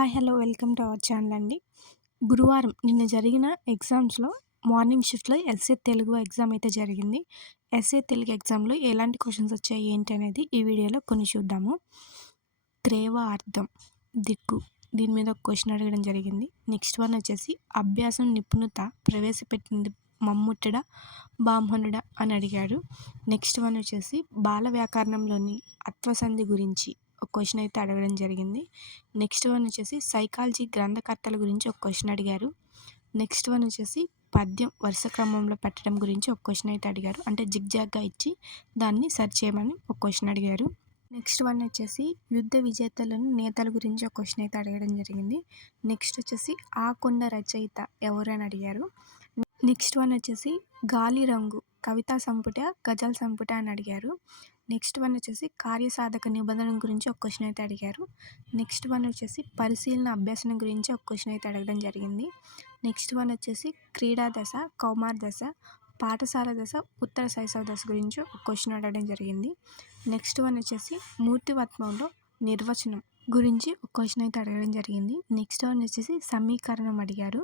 Hi hello welcome to our channel అండి. గురువారం నిన్న జరిగిన ఎగ్జామ్స్‌లో మార్నింగ్ షిఫ్ట్‌లో ఎస్ఏ తెలుగు ఎగ్జామ్ అయితే జరిగింది. ఎస్ఏ తెలుగు ఎగ్జామ్‌లో ఎలాంటి క్వెషన్స్ వచ్చాయి ఏంటి అనేది ఈ వీడియోలో కొన్ని చూద్దాము. త్రేవ అర్థం, దిక్కు దీని మీద ఒక క్వెషన్ అడగడం జరిగింది. నెక్స్ట్ వన్ వచ్చేసి అభ్యాసం నిపుణత ప్రవేశపెట్టింది మమ్ముట్టడా బ్రాహ్మణుడా అని అడిగాడు. నెక్స్ట్ వన్ వచ్చేసి బాల వ్యాకరణంలోని అత్వసంధి గురించి ఒక క్వెషన్ అయితే అడగడం జరిగింది. నెక్స్ట్ వన్ వచ్చేసి సైకాలజీ గ్రంథకర్తల గురించి ఒక క్వెషన్ అడిగారు. నెక్స్ట్ వన్ వచ్చేసి పద్యం వరుస క్రమంలో పెట్టడం గురించి ఒక క్వెషన్ అయితే అడిగారు. అంటే జిగ్జాగ్గా ఇచ్చి దాన్ని సెర్చ్ చేయమని ఒక క్వెషన్ అడిగారు. నెక్స్ట్ వన్ వచ్చేసి యుద్ధ విజేతలను నేతల గురించి ఒక క్వెషన్ అయితే అడగడం జరిగింది. నెక్స్ట్ వచ్చేసి ఆ కొండ రచయిత ఎవరు అని అడిగారు. నెక్స్ట్ వన్ వచ్చేసి గాలి రంగు కవితా సంపుట గజల్ సంపుట అని అడిగారు. నెక్స్ట్ వన్ వచ్చేసి కార్యసాధక నిబంధన గురించి ఒక క్వెషన్ అయితే అడిగారు. నెక్స్ట్ వన్ వచ్చేసి పరిశీలన అభ్యసనం గురించి ఒక క్వెషన్ అయితే అడగడం జరిగింది. నెక్స్ట్ వన్ వచ్చేసి క్రీడా దశ, కౌమార దశ, పాఠశాల దశ, ఉత్తర శైశవ దశ గురించి ఒక క్వెషన్ అడగడం జరిగింది. నెక్స్ట్ వన్ వచ్చేసి మూర్తివత్వంలో నిర్వచనం గురించి ఒక క్వెషన్ అయితే అడగడం జరిగింది. నెక్స్ట్ వన్ వచ్చేసి సమీకరణం అడిగారు.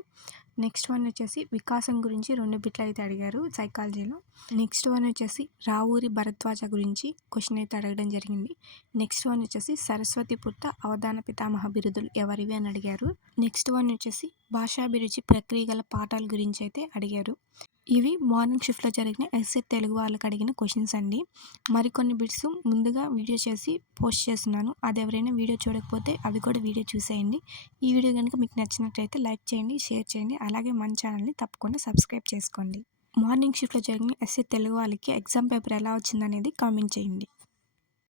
నెక్స్ట్ వన్ వచ్చేసి వికాసం గురించి 2 బిట్లు అయితే అడిగారు సైకాలజీలో. నెక్స్ట్ వన్ వచ్చేసి రావూరి భరద్వాజ గురించి క్వెషన్ అయితే అడగడం జరిగింది. నెక్స్ట్ వన్ వచ్చేసి సరస్వతి పుత్ర అవధాన పితామహ బిరుదులు ఎవరివి అని అడిగారు. నెక్స్ట్ వన్ వచ్చేసి భాషాభిరుచి ప్రక్రియ గల పాఠాల గురించి అయితే అడిగారు. ఇవి మార్నింగ్ షిఫ్ట్లో జరిగిన ఎస్ఏ తెలుగు వాళ్ళకి అడిగిన క్వశ్చన్స్ అండి. మరికొన్ని బిట్స్ ముందుగా వీడియో చేసి పోస్ట్ చేస్తున్నాను. అది ఎవరైనా వీడియో చూడకపోతే అవి కూడా వీడియో చూసేయండి. ఈ వీడియో కనుక మీకు నచ్చినట్లయితే లైక్ చేయండి, షేర్ చేయండి. అలాగే మన ఛానల్ని తప్పకుండా సబ్స్క్రైబ్ చేసుకోండి. మార్నింగ్ షిఫ్ట్లో జరిగిన ఎస్ఏ తెలుగు వాళ్ళకి ఎగ్జామ్ పేపర్ ఎలా వచ్చిందనేది కామెంట్ చేయండి.